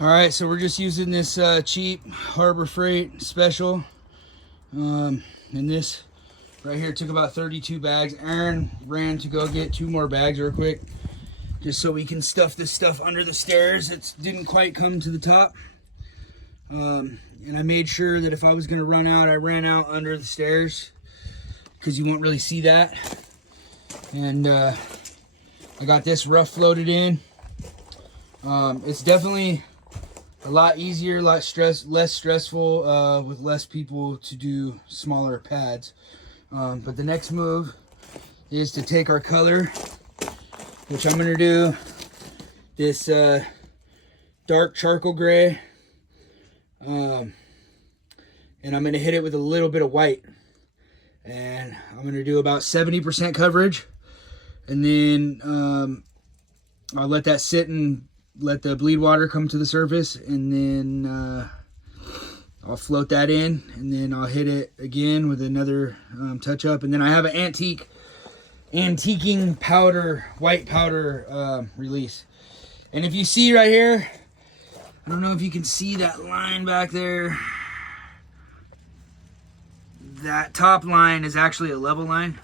All right, so we're just using this cheap Harbor Freight special. And this right here took about 32 bags. Aaron ran to go get 2 more bags real quick, just so we can stuff this stuff under the stairs. It didn't quite come to the top. And I made sure that if I was gonna run out, I ran out under the stairs, because you won't really see that. And I got this rough floated in. It's definitely a lot easier, less stressful, with less people to do smaller pads. But the next move is to take our color, which I'm gonna do this dark charcoal gray, and I'm gonna hit it with a little bit of white, and I'm gonna do about 70% coverage, and then I'll let that sit and let the bleed water come to the surface, and then I'll float that in, and then I'll hit it again with another touch up. And then I have an antiquing powder, white powder release. And if you see right here, I don't know if you can see that line back there. That top line is actually a level line.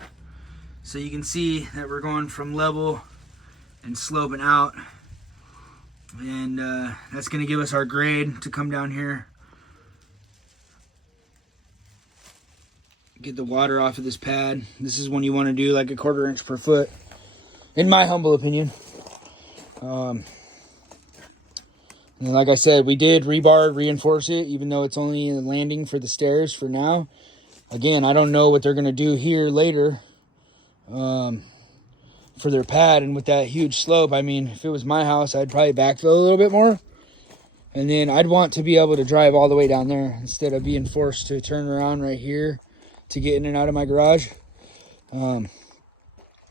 So you can see that we're going from level and sloping out. And that's going to give us our grade to come down here. Get the water off of this pad. This is when you want to do like a 1/4 inch per foot, in my humble opinion. And like I said, we did rebar reinforce it, even though it's only a landing for the stairs for now. Again, I don't know what they're going to do here later for their pad, and with that huge slope, I mean, if it was my house, I'd probably backfill a little bit more, and then I'd want to be able to drive all the way down there instead of being forced to turn around right here to get in and out of my garage. I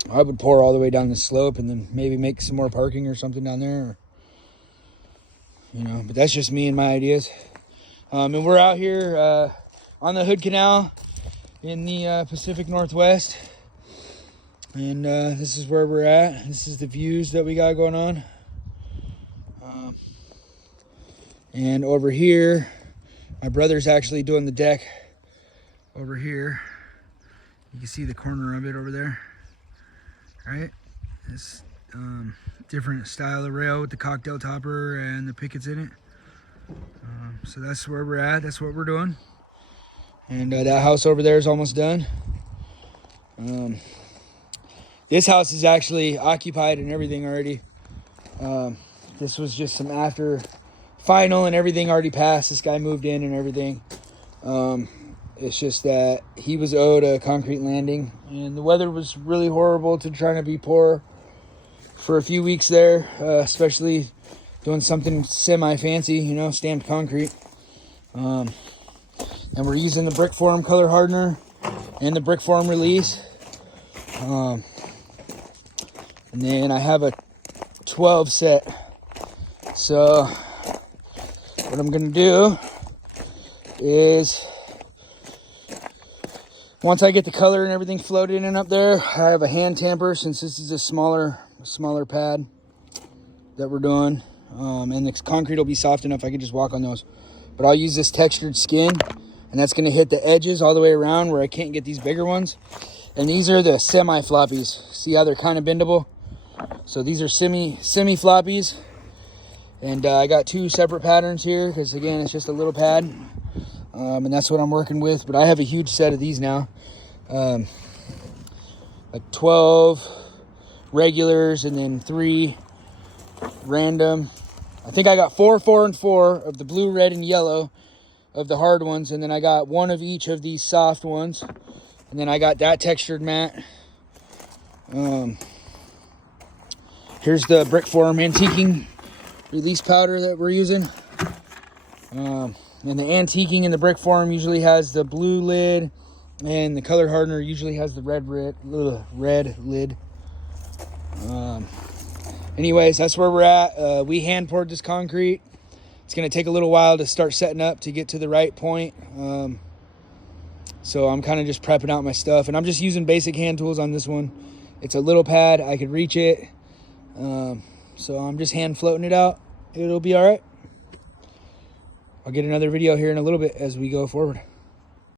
would pour all the way down the slope and then maybe make some more parking or something down there, or, you know, but that's just me and my ideas. And we're out here on the Hood Canal in the Pacific Northwest. And this is where we're at. This is the views that we got going on. And over here, my brother's actually doing the deck over here. You can see the corner of it over there, right? This different style of rail with the cocktail topper and the pickets in it. So that's where we're at. That's what we're doing. And that house over there is almost done. This house is actually occupied and everything already. This was just some after final, and everything already passed. This guy moved in and everything. It's just that he was owed a concrete landing, and the weather was really horrible to trying to be poor for a few weeks there, especially doing something semi-fancy, you know, stamped concrete. And we're using the brick form color hardener and the brick form release. And then I have a 12 set. So what I'm gonna do is, once I get the color and everything floated in up there, I have a hand tamper, since this is a smaller pad that we're doing. And the concrete will be soft enough I can just walk on those. But I'll use this textured skin, and that's gonna hit the edges all the way around where I can't get these bigger ones. And these are the semi floppies. See how they're kind of bendable? So these are semi floppies. And I got 2 separate patterns here, because again, it's just a little pad. And that's what I'm working with. But I have a huge set of these now. Like 12 regulars and then 3 random. I think I got 4, 4, and 4 of the blue, red, and yellow of the hard ones. And then I got 1 of each of these soft ones. And then I got that textured mat. Here's the brick form antiquing release powder that we're using. And the antiquing in the brick form usually has the blue lid, and the color hardener usually has the red lid. Anyways, that's where we're at. We hand poured this concrete. It's going to take a little while to start setting up to get to the right point. So I'm kind of just prepping out my stuff, and I'm just using basic hand tools on this one. It's a little pad, I could reach it. So I'm just hand floating it out. It'll be all right. I'll get another video here in a little bit as we go forward.